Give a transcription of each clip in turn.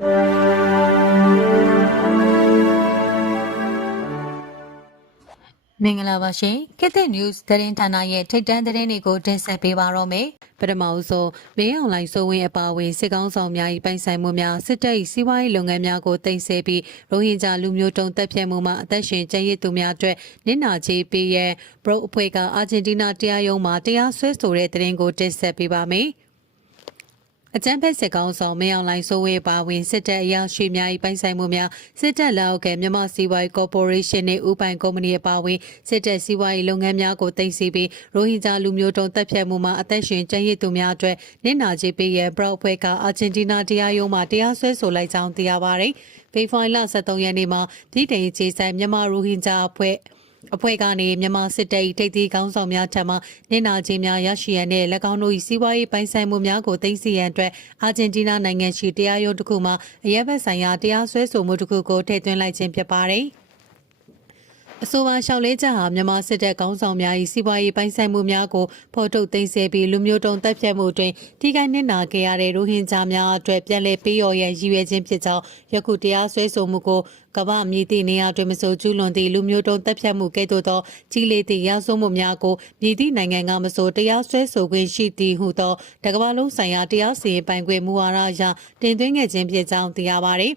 မင်္ဂလာပါရှင်ခေတ်သစ် news သတင်းဌာနရဲ့ထိပ်တန်းသတင်းတွေကိုတင်ဆက်ပေးပါတော့မယ်ပထမဦးဆုံးဘေးအွန်လိုင်းစိုးဝင်းအပါအဝင်စစ်ကောင်းဆောင်များ၏ပိုင်ဆိုင်မှုများစစ်တပ်၏စီးပွားရေးလုပ်ငန်းများကိုတင်ဆက်ပြီးရိုဟင်ဂျာလူမျိုးတုံးတပ်ဖြတ်မှုမှအသက်ရှင်ကျန်ရစ်သူများအတွက်နစ်နာကြေးပေးရန်ဘရုတ်အဖွဲ့ကအာဂျင်တီးနားတရားရုံးမှတရားစွဲဆိုတဲ့သတင်းကိုတင်ဆက်ပေးပါမယ်အကြမ်းဖက်စစ်ကောင်ဆောင်မင်းအောင်လှိုင်စိုးဝေးပါဝင်စစ်တပ်အရာရှိများ၏ပိုင်ဆိုင်မှုများစစ်တပ်လက်အောက်ကမြန်မာစီးပွားရေးကော်ပိုရေးရှင်းနှင့်ဥပိုင်ကုမ္ပဏီအပါအဝင်စစ်တပ်စီးပွားရေးလုပ်ငန်းများကိုတင်စီပြီးရိုဟင်ဂျာလူမျိုးတုံးတပ်ဖြတ်မှုမှာအသက်ရှင်ကျန်ရစ်သူများအတွက်နစ်နာကြေးပေးရန်ဘရော့ဖွဲ့ကအာဂျင်တီးနားတရားရုံးမှတရားစွဲဆိုလိုက်ကြောင်းသိရပါသည်။ဖေဖော်ဝါရီလ23ရက်နေ့မှာပြည်ထောင်ခြေဆိုင်မြန်မာရိုဟင်ဂျာအဖွဲ့ကနေမြန်မာစစ်တပ်၏ထိပ်သီးခေါင်းဆောင်များထံမှနစ်နာကြေးများရရှိရန်နဲ့၎င်းတို့၏စီးပွားရေးပိုင်ဆိုင်မှုများကိုသိမ်းဆည်းရန်အတွက်အာဂျင်တီးနားနိုင်ငံရှိတရားရုံးတစ်ခုမှအရက်ဘက်ဆိုင်ရာတရားစွဲဆိုမှုတစ်ခုကိုထည့်သွင်းလိုက်ခြင်းဖြစ်ပါတယ်။အဆိုပါရှောက်လဲချက်ဟာမြန်မာစစ်တပ်ကောင်းဆောင်များ၏စီးပွားရေးပိုင်ဆိုင်မှုများကိုဖော်ထုတ်သိမ်းဆည်းပြီးလူမျိုးတုံးတပ်ဖြတ်မှုတွင်ထိခိုက်နစ်နာခဲ့ရတဲ့ရိုဟင်ဂျာများအတွက်ပြန်လည်ပေးရော်ရန်ရည်ရွယ်ခြင်းဖြစ်ကြောင်းယခုတရားစွဲဆိုမှုကိုကမ္ဘာမြည်သည့်နေရာတွင်မဆိုကျူးလွန်သည့်လူမျိုးတုံးတပ်ဖြတ်မှုကဲ့သို့သောကြီးလေးသည့်ရာဇဝတ်မှုများကိုမြည်သည့်နိုင်ငံကမဆိုတရားစွဲဆိုခွင့်ရှိသည်ဟုသောတကမ္ဘာလုံးဆိုင်ရာတရားစီရင်ပိုင်ခွင့်မူဝါဒအရတင်သွင်းခဲ့ခြင်းဖြစ်ကြောင်းသိရပါသည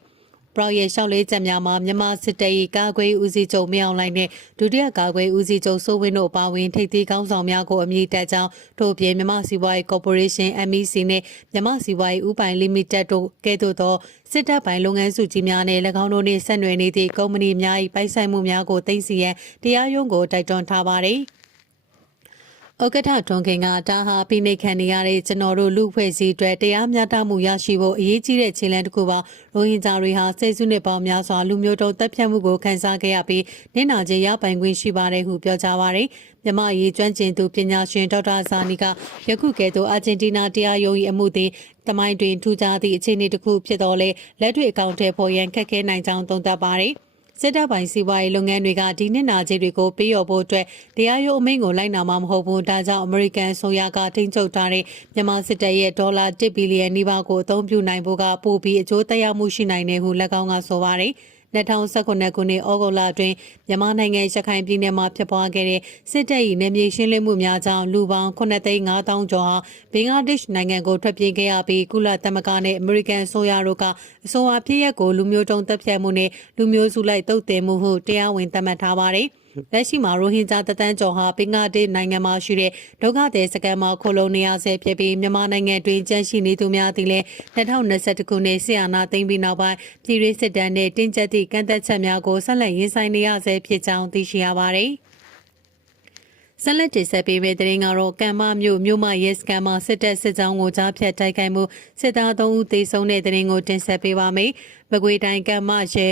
်ပရော်ရဲ့ရှောက်လေးချက်များမှာမြန်မာစစ်တပ်၏ကာကွယ်ဦးစီးချုပ်မင်းအောင်လှိုင်နှင့်ဒုတိယကာကွယ်ဦးစီးချုပ်စိုးဝင်းတို့ပါဝင်ထိပ်သီးခေါင်းဆောင်များကိုအမည်တပ်ကြောင်းထို့ပြင်မြန်မာစီးပွားရေးကော်ပိုရေးရှင်း MEC နှင့်မြန်မာစီးပွားရေးဥပိုင်လီမိတက်တို့ကဲ့သို့သောစစ်တပ်ပိုင်လုပ်ငန်းစုကြီးများနှင့်၎င်းတို့နှင့်ဆက်နွယ်နေသည့်ကုမ္ပဏီများ၏ပိုင်ဆိုင်မှုများကိုသိမ်းဆည်းရန်တရားရုံးကိုတိုက်တွန်းထားပါသည်ဥက္ကဋ္ဌတွန်ခင်ကတာဟာဖိနှိပ်ခံနေရတဲ့ကျွန်တော်တို့လူဖွဲ့စည်းအတွက်တရားမျှတမှုရရှိဖို့အရေးကြီးတဲ့ခြေလှမ်းတစ်ခုပါရိုဟင်ဂျာတွေဟာစိတ်စုနှစ်ပေါင်းများစွာလူမျိုးတုံးတပ်ဖြတ်မှုကိုခံစားခဲ့ရပြီးနစ်နာကြေးရပိုင်ခွင့်ရှိပါတယ်ဟုပြောကြားပါတယ်မြန်မာရေးကျွမ်းကျင်သူပညာရှင်ဒေါက်တာဇာနီကယခုကဲ့သို့အာဂျင်တီးနားတရားရုံး၏အမှုသည်တမိုင်းတွင်ထူးခြားသည့်အခြေအနေတစ်ခုဖြစ်တော်လဲလက်တွေ့အကောင့်ထဲပေါ်ရန်ခက်ခဲနိုင်ကြောင်းသုံးသပ်ပါတယ်စစ်တပ်ပိုင်စီးပွားရေးလုပ်ငန်းတွေကဒီနှစ်နာကြေးတွေကိုပေးရော်ဖို့အတွက်တရားရုံးအမိန့်ကိုလိုက်နာမှာမဟုတ်ဘူး။ဒါကြောင့်အမေရိကန်ဆိုရကထိန်းချုပ်ထားတဲ့မြန်မာစစ်တပ်ရဲ့ဒေါ်လာ1ဘီလီယံနီးပါးကိုအသုံးပြုနိုင်ဖို့ကပိုပြီးအကျိုးသက်ရောက်မှုရှိနိုင်တယ်ဟု၎င်းကဆိုပါတယ်။2019ခုနှစ်ဩဂုတ်လအတွင်းမြန်မာနိုင်ငံရခိုင်ပြည်နယ်မှာဖြစ်ပွားခဲ့တဲ့စစ်တပ်၏နယ်မြေရှင်းလင်းမှုများကြောင့်လူပေါင်း9,500,000ကျော်ဟာဘင်္ဂလားဒေ့ရှ်နိုင်ငံကိုထွက်ပြေးခဲ့ရပြီးကုလသမဂ္ဂနဲ့အမေရိကန်အစိုးရတို့ကအဆိုအဖြစ်ရက်ကိုလူမျိုးတုံးတပ်ဖြတ်မှုနဲ့လူမျိုးစုလိုက်တုတ်တင်မှုဟုတရားဝင်သတ်မှတ်ထားပါတယ်။လက်ရှိမှာရိုဟင်ဂျာတသန်းကျော်ဟာဘင်္ဂလားဒေ့ရှ်နိုင်ငံမှာရှိတဲ့ဒုက္ခသည်စခန်းမှာခိုလုံနေရဆဲဖြစ်ပြီးမြန်မာနိုင်ငံတွင်ကျန်းရှိနေသူများသည်လည်း2021ခုနှစ်ဆီယနာသိမ်းပြီးနောက်ပိုင်းပြည်တွင်းစစ်တမ်းနဲ့တင်းကျပ်သည့်ကန့်သက်ချက်များကိုဆက်လက်ရင်ဆိုင်နေရဆဲဖြစ်ကြောင်းသိရှိရပါတယ်။ဆက်လက်တင်ဆက်ပေးမယ့်သတင်းကတော့ကမ္မမြို့မရဲစခန်းမှာစစ်တပ်စစ်ကြောင်းကိုကြားဖြတ်တိုက်ခိုက်မှုစစ်သား3ဦးသေဆုံးတဲ့သတင်းကိုတင်ဆက်ပေးပါမယ်။မကွေးတိုင်းကမ္မရ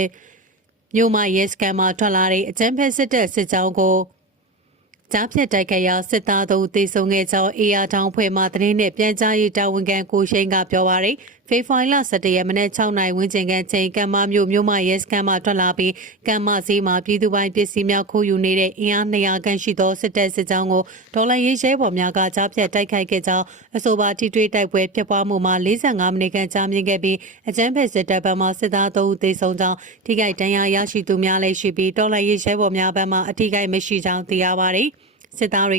ဲမြို့မရဲစခန်းမှာထွက်လာတဲ့အကြမ်းဖက်စစ်တပ်စစ်ကြောင်းကိုကြားဖြတ်တိုက်ခိုက်ရာစစ်သားတို့သေဆုံးခဲ့ကြောင်းအေယာတောင်ဖွဲ့မှသတင်းနဲ့ပြန်ကြားရေးတာဝန်ခံကိုရှိန်ကပြောပါရယ်ဖေဖော်ဝါရီလ17ရက်မနက်6နာရီဝန်းကျင်ခန့်ချိန်ကမ္မမြို့မရဲစခန်းမှာထွက်လာပြီးကမ္မဈေးမှာပြည်သူပိုင်ပစ္စည်းများခိုးယူနေတဲ့အင်အား200ခန့်ရှိသောစစ်တပ်စစ်ကြောင်းကိုဒေါ်လာရေးရဲဘော်များကကြားဖြတ်တိုက်ခိုက်ခဲ့ကြောင်းအဆိုပါထိတွေ့တိုက်ပွဲဖြစ်ပွားမှုမှာ45မိနစ်ခန့်ကြာမြင့်ခဲ့ပြီးအကြမ်းဖက်စစ်တပ်ဘက်မှစစ်သား3ဦးသေဆုံးကြောင်းထိခိုက်ဒဏ်ရာရရှိသူများလည်းရှိပြီးဒေါ်လာရေးရဲဘော်များဘက်မှအထိခိုက်မရှိကြောင်းသိရပါတယ်စစ်သားတွေ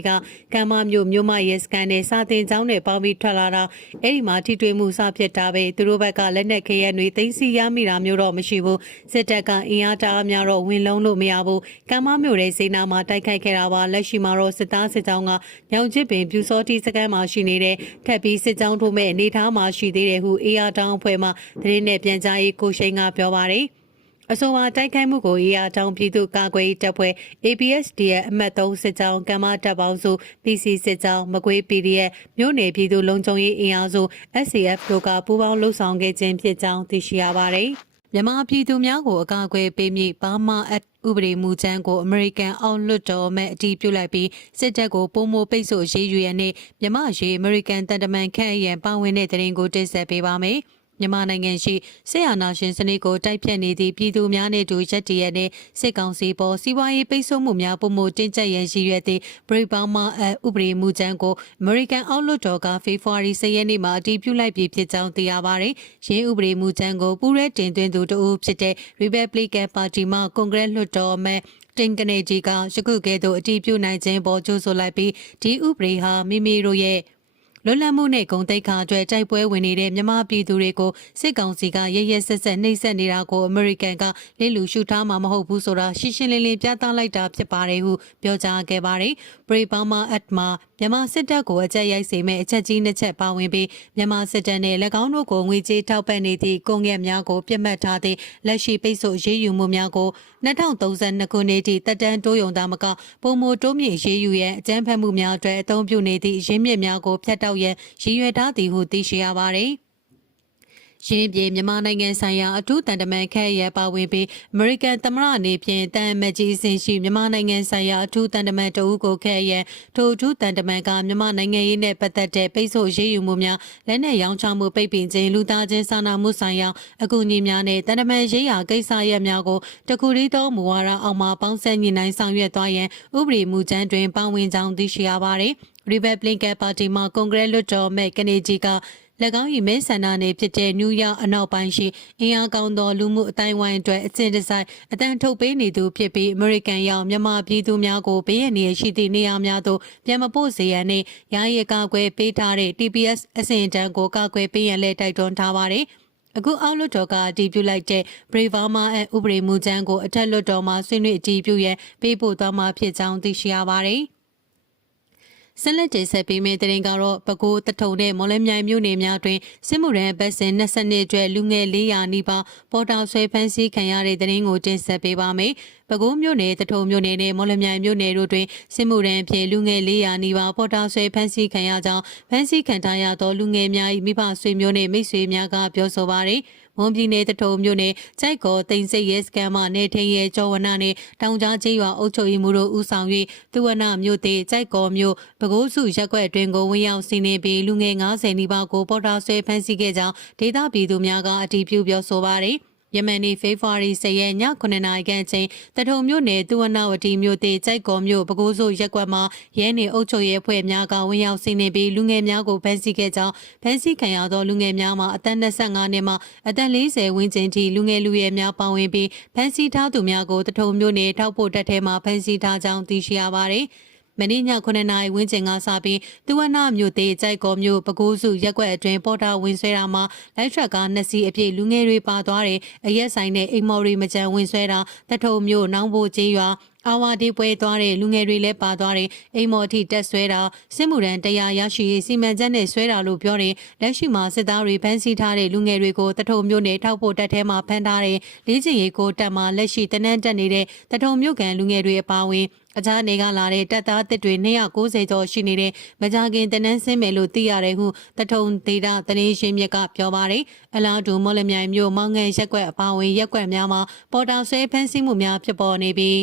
ကကမ္မမြို့မရဲစခန်းနဲ့စာတင်ကျောင်းနဲ့ပေါင်းပြီးထွက်လာတာအဲ့ဒီမှာထိတွေ့မှုစဖြစ်တာပဲသူတို့ဘက်ကလက်နက်ခဲယမ်းတွေသိမ်းဆည်းရမိတာမျိုးတော့မရှိဘူးစစ်တပ်ကအင်အားတအားများတော့ဝင်လုံးလို့မရဘူးကမ္မမြို့ရဲ့စေနာမှာတိုက်ခိုက်ခဲ့တာပါလက်ရှိမှာတော့စစ်သားစစ်ကြောင်းကညောင်ချစ်ပင်ပြူစောတိစခန်းမှာရှိနေတဲ့ထပ်ပြီးစစ်ကြောင်းထိုးမဲ့အနေထားမှာရှိသေးတယ်ဟုအေယာတောင်အဖွဲ့မှသတင်းနဲ့ပြန်ကြားရေးကိုရှိန်ကပြောပါတယ်အဆိုပါတိုက်ခိုက်မှုကိုအေယာတောင်ပြည်သူ့ကာကွယ်ရေးတပ်ဖွဲ့ ABSDF အမှတ်3စစ်ကြောင်းကမ္မတပ်ပေါင်းစု PC စစ်ကြောင်းမကွေး PDF မြို့နယ်ပြည်သူ့လုံခြုံရေးအင်အားစု SCF တို့ကပူးပေါင်းလှုပ်ဆောင်ခဲ့ခြင်းဖြစ်ကြောင်းသိရှိရပါတယ်။မြန်မာပြည်သူများကိုအကာအကွယ်ပေးမည့်ဘာမာအက်ဥပဒေမူကြမ်းကိုအမေရိကန်အောက်လွှတ်တော်မှအတည်ပြုလိုက်ပြီးစစ်တပ်ကိုပုံမပိတ်ဆို့ရေးယူရန်နဲ့မြန်မာရေးအမေရိကန်တန်တမန်ခန့်အရန်ပါဝင်တဲ့တဲ့ရင်ကိုတင်ဆက်ပေးပါမယ်။ မြန်မာနိုင်ငံရှိဆေးအာဏာရှင်စနစ်ကိုတိုက်ဖြတ်နေသည့်ပြည်သူများနှင့်တူရက်တရက်နှင့်စစ်ကောင်စီပေါ်စီးပွားရေးပိတ်ဆို့မှုများပုံမှုတင်းကျပ်ရန်ရည်ရွယ်သည့် Brave Burma ဥပဒေမူကြမ်းကို American အောက်လွှတ်တော်ကဖေဖော်ဝါရီ10ရက်နေ့မှာအတည်ပြုလိုက်ပြီးဖြစ်ကြောင်းသိရပါတယ်။ရင်းဥပဒေမူကြမ်းကိုပူးရဲတင်သွင်းသူတဦးဖြစ်တဲ့ Republican Party မှကွန်ဂရက်လွှတ်တော်အမတ်တင်ကနေဂျီကယခုကဲ့သို့အတည်ပြုနိုင်ခြင်းပေါ်ကြိုးဆိုလိုက်ပြီးဒီဥပဒေဟာမိမိတို့ရဲ့လွတ်လပ်မှုနဲ့ဂုဏ်သိက္ခာအတွက်တိုက်ပွဲဝင်နေတဲ့မြန်မာပြည်သူတွေကိုစစ်ကောင်စီကရရဆက်ဆက်နှိပ်စက်နေတာကိုအမေရိကန်ကလက်လူရှုထားမှာမဟုတ်ဘူးဆိုတာရှင်းရှင်းလင်းလင်းပြသလိုက်တာဖြစ်ပါတယ်ဟုပြောကြားခဲ့ပါတယ်။ Brave Burma Act မှာမြန်မာစစ်တပ်ကိုအကြက်ရိုက်စေမဲ့အချက်ကြီးနှစ်ချက်ပါဝင်ပြီးမြန်မာစစ်တပ်နဲ့၎င်းတို့ကိုငွေကြေးထောက်ပံ့နေသည့်ကုန်ရက်များကိုပြစ်မှတ်ထားသည့်လက်ရှိပိတ်ဆို့ရေးယူမှုများကို2032ခုနှစ်ထိတက်တန်းတိုးယုံသားမကပုံမတိုးမြင့်ရေးယူရန်အကြမ်းဖက်မှုများအတွက်အသုံးပြုနေသည့်ရင်းမြစ်များကိုဖျက်တောက်ရန်ရည်ရွယ်ထားသည်ဟုသိရှိရပါသည်။ရင်းပြေမြန်မာနိုင်ငံဆိုင်ရာအထူးတန်တမန်ခက်ရပါဝင်ပြီးအမေရိကန်သမ္မတအနေဖြင့်တန်အမတ်ကြီးအဆင့်ရှိမြန်မာနိုင်ငံဆိုင်ရာအထူးတန်တမန်တဦးကိုခက်ရထိုအထူးတန်တမန်ကမြန်မာနိုင်ငံရေးနဲ့ပတ်သက်တဲ့ပိတ်ဆို့ရေးယူမှုများလက်နက်ရောင်းချမှုပိတ်ပင်ခြင်းလူသားချင်းစာနာမှုဆိုင်ရာအကူအညီများနဲ့တန်တမန်ရေးရာကိစ္စရပ်များကိုတခုတည်းသောမူဝါဒအောက်မှပေါင်းစပ်ညှိနှိုင်းဆောင်ရွက်သွားရန်ဥပဒေမူကြမ်းတွင်ပါဝင်ကြောင်းသိရှိရပါသည်။ Republican Party မှကွန်ဂရက်လွှတ်တော်အမတ်ကနေဂျီက၎င်း၏မဲဆန္ဒနယ်ဖြစ်တဲ့နယူးယောက်အနောက်ပိုင်းရှိအင်အားကောင်းသောလူမှုအတိုင်းဝိုင်းအတွက်အစဉ်တစိုက်အတန်းထုတ်ပေးနေသူဖြစ်ပြီးအမေရိကန်ရောက်မြန်မာပြည်သူများကိုဘေးရန်ရရှိသည့်နေရာများသို့ပြန်မပို့စေရန်နှင့်ယာယီကာကွယ်ပေးထားတဲ့ TPS အစဉ်အတန်းကိုကာကွယ်ပေးရန်လည်းတိုက်တွန်းထားပါတယ်။အခုအောက်လွှတ်တော်ကအတည်ပြုလိုက်တဲ့ Brave Burma ဥပဒေမူကြမ်းကိုအထက်လွှတ်တော်မှဆွေးနွေးအတည်ပြုရန်ပေးပို့သွားမှာဖြစ်ကြောင်းသိရှိရပါတယ်။ဆက်လက်တင်ဆက်ပေးမယ့်တဲ့ရင်ကတော့ပဲခူးတထုံနဲ့မော်လမြိုင်မြို့နယ်များတွင်စစ်မှုရန်ဘက်စဉ်20အတွက်လူငယ်400နီးပါးပေါ်တာဆွဲဖမ်းဆီးခံရတဲ့တဲ့ရင်ကိုတင်ဆက်ပေးပါမယ်။ပဲခူးမြို့နယ်တထုံမြို့နယ်နဲ့မော်လမြိုင်မြို့နယ်တို့တွင်စစ်မှုရန်ဖြင့်လူငယ်400နီးပါးပေါ်တာဆွဲဖမ်းဆီးခံရကြောင်းဖမ်းဆီးခံထားရသောလူငယ်များ၏မိဘဆွေမျိုးနှင့်မိတ်ဆွေများကပြောဆိုပါရယ်မွန်ပြည်နယ်တထုံမြို့နယ်ကြိုက်ကောတိန်စိတ်ရဲစခန်းမှနေထင်းရဲကျော်ဝနနှင့်တောင်ကြားကျေးရွာအုပ်ချုပ်ရေးမှူးတို့ဦးဆောင်၍သူဝနမြို့တေကြိုက်ကောမြို့ပဲခူးစုရက်ကွက်အတွင်းကိုဝင်ရောက်စီးနင်းပြီးလူငယ်90နီးပါးကိုပေါ်တာဆွဲဖမ်းဆီးခဲ့ကြောင်းဒေသပြည်သူများကအတည်ပြုပြောဆိုပါရယ်ယမန်နေ့ဖေဖော်ဝါရီ10ရက်ည9:00နာရီခန့်ချိန်တထုံမြို့နယ်သူဝနဝတီမြို့တေကြိုက်ကောမြို့ပဲခူးစုရက်ကွက်မှာရဲနေအုပ်ချုပ်ရေးအဖွဲ့များကဝင်ရောက်စီးနင်းပြီးလူငယ်များကိုဖမ်းဆီးခဲ့ကြောင်းဖမ်းဆီးခံရသောလူငယ်များမှာအသက်25နှစ်မှအသက်40ဝန်းကျင်ထိလူငယ်လူရွယ်များပါဝင်ပြီးဖမ်းဆီးထားသူများကိုတထုံမြို့နယ်ထောက်ပို့တပ်ထဲမှဖမ်းဆီးထားကြောင်းသိရှိရပါသည်မနေ့ည9:00နာရီဝန်းကျင်ကစပြီးသူဝနမြို့သေးကြိုက်ကောမြို့ပဲခူးစုရက်ကွက်အတွင်းပေါ်တာဝင်ဆွဲတာမှာလိုက်ထရပ်ကား2စီးအပြည့်လူငယ်တွေပါသွားတဲ့အရက်ဆိုင်နဲ့အိမ်မော်ရီမကြံဝင်ဆွဲတာတထုံမြို့နောင်ဘိုကျေးရွာအာဝါဒီပွဲသွားတဲ့လူငယ်တွေလည်းပါသွားတယ်အိမ်မော်အထိတက်ဆွဲတာစစ်မှုရန်တရားရရှိရေးစီမံချက်နဲ့ဆွဲတာလို့ပြောတယ်လက်ရှိမှာစစ်သားတွေဖမ်းဆီးထားတဲ့လူငယ်တွေကိုတထုံမြို့နယ်ထောက်ဖို့တက်ထဲမှာဖမ်းထားတယ်လေးချင်ရီကိုတက်မှာလက်ရှိတနန်းတက်နေတဲ့တထုံမြို့ကန်လူငယ်တွေအပါအဝင်အခြားနေကလာတဲ့တပ်သားတစ်တွေ290ကျော်ရှိနေတဲ့မကြခင်တနန်းဆင်းမယ်လို့သိရတယ်ဟုတထုံဒေတာတရင်ရှင်မြစ်ကပြောပါတယ်အလားတူမော်လမြိုင်မြို့မောင်ငယ်ရက်ကွက်အပါအဝင်ရက်ကွက်များမှာပေါ်တာဆွဲဖမ်းဆီးမှုများဖြစ်ပေါ်နေပြီး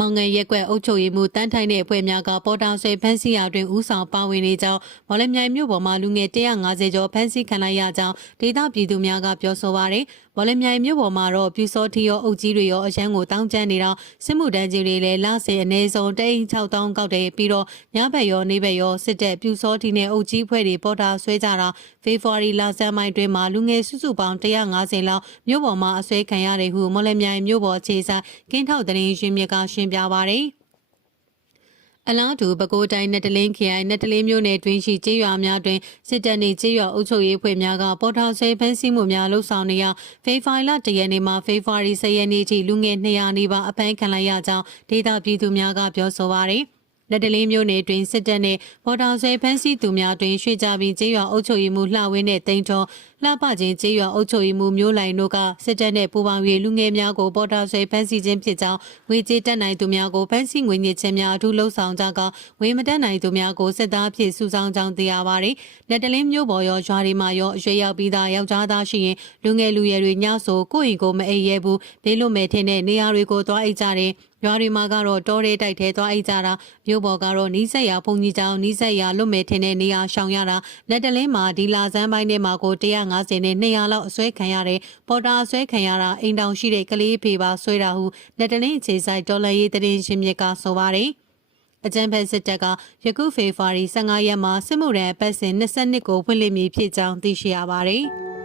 မောင်ငယ်ရက်ကွက်အုပ်ချုပ်ရေးမှူးတန်းထိုင်တဲ့အဖွဲ့များကပေါ်တာဆွဲဖမ်းဆီးရာတွင်ဦးဆောင်ပါဝင်နေကြောင်းမော်လမြိုင်မြို့ပေါ်မှာလူငယ်150ကျော်ဖမ်းဆီးခံလိုက်ရကြောင်းဒေသပြည်သူများကပြောဆိုပါရယ်မော်လမြိုင်မြို့ပေါ်မှာတော့ပြူစောထီရောအုပ်ကြီးတွေရောအရန်ကိုတောင်းကျမ်းနေတာစစ်မှုတန်းကြီးတွေလည်းလဆယ်အနည်းဆုံး6000ကောက်တယ်ပြီးတော့ညဘက်ရောနေဘက်ရောစစ်တပ်ပြူစောထီနဲ့အုပ်ကြီးဖွဲ့တွေပေါ်တာဆွဲကြတာဖေဖော်ဝါရီလဆန်းပိုင်းတွင်မှာလူငယ်စုစုပေါင်း150လောက်မြို့ပေါ်မှာအဆွဲခံရတယ်ဟုမော်လမြိုင်မြို့ပေါ်အခြေဆိုင်ကင်းထောက်တရင်ရှင်မြစ်ကရှင်းပြပါတယ်အလားတူပဲခူးတိုင်းနတလင်းခရိုင်နတလင်းမြို့နယ်တွင်ရှိကျေးရွာများတွင်စစ်တပ်နှင့်ကျေးရွာအုပ်ချုပ်ရေးဖွဲ့များကပေါ်တာဆွဲဖမ်းဆီးမှုများလှုပ်ဆောင်နေရာဖေဖော်ဝါရီလ1ရက်နေ့မှဖေဖော်ဝါရီ10ရက်နေ့ထိလူငယ်200နီးပါးအဖမ်းခံလိုက်ရကြောင်းဒေသပြည်သူများကပြောဆိုပါရယ်လက်တလေးမျိုးနယ်တွင်စစ်တပ်နှင့်ပေါ်တာဆွဲဖမ်းဆီးသူများတွင်ရွှေကြပြီးကျေးရွာအုပ်ချုပ်ရေးမှူးလှဝင်းနှင့်တိန်ထွန် လှပချင်းကျေးရွာအုပ်ချုပ်ရေးမှူးမျိုးလိုင်တို့ကစစ်တပ်နဲ့ပူးပေါင်း၍လူငယ်များကိုပေါ်တာဆွဲဖမ်းဆီးခြင်းဖြစ်ကြောင်းငွေကြေးတက်နိုင်သူများကိုဖမ်းဆီးငွေညစ်ခြင်းများအထူးလှုံ့ဆော်ကြကငွေမတက်နိုင်သူများကိုစစ်သားဖြစ်စုဆောင်ကြောင်းသိရပါသည်။လက်တလင်းမျိုးပေါ်ရောရွာတွေမှာရောအရွယ်ရောက်ပြီးသားယောက်ျားသားရှိရင်လူငယ်လူရွယ်တွေညဆိုကိုယ့်အိမ်ကိုမအိပ်ရဲဘူးဘေးလွတ်မဲ့ထင်းတဲ့နေရာတွေကိုသွားအိပ်ကြတယ်။ရွာတွေမှာကတော့တောထဲတိုက်ထဲသွားအိပ်ကြတာမြို့ပေါ်ကတော့နီးစက်ရဘုံကြီးကျောင်းနီးစက်ရလွတ်မဲ့ထင်းတဲ့နေရာရှောင်ရတာလက်တလင်းမှာဒီလာစမ်းပိုင်းထဲမှာကို150နဲ့200လောက်အဆွဲခံရတယ်ပေါ်တာအဆွဲခံရတာအိမ်တောင်ရှိတဲ့ကလေးဖေပါဆွဲတာဟုလက်တလင်းအခြေဆိုင်ဒေါ်လာရေးတရင်ရှင်မြစ်ကဆိုပါတယ်အကြံဖက်စစ်တပ်ကယခုဖေဖော်ဝါရီ15ရက်မှာစစ်မှုရန်အပတ်စဉ်22ကိုဖွင့်လှစ်မည်ဖြစ်ကြောင်းသိရှိရပါတယ်။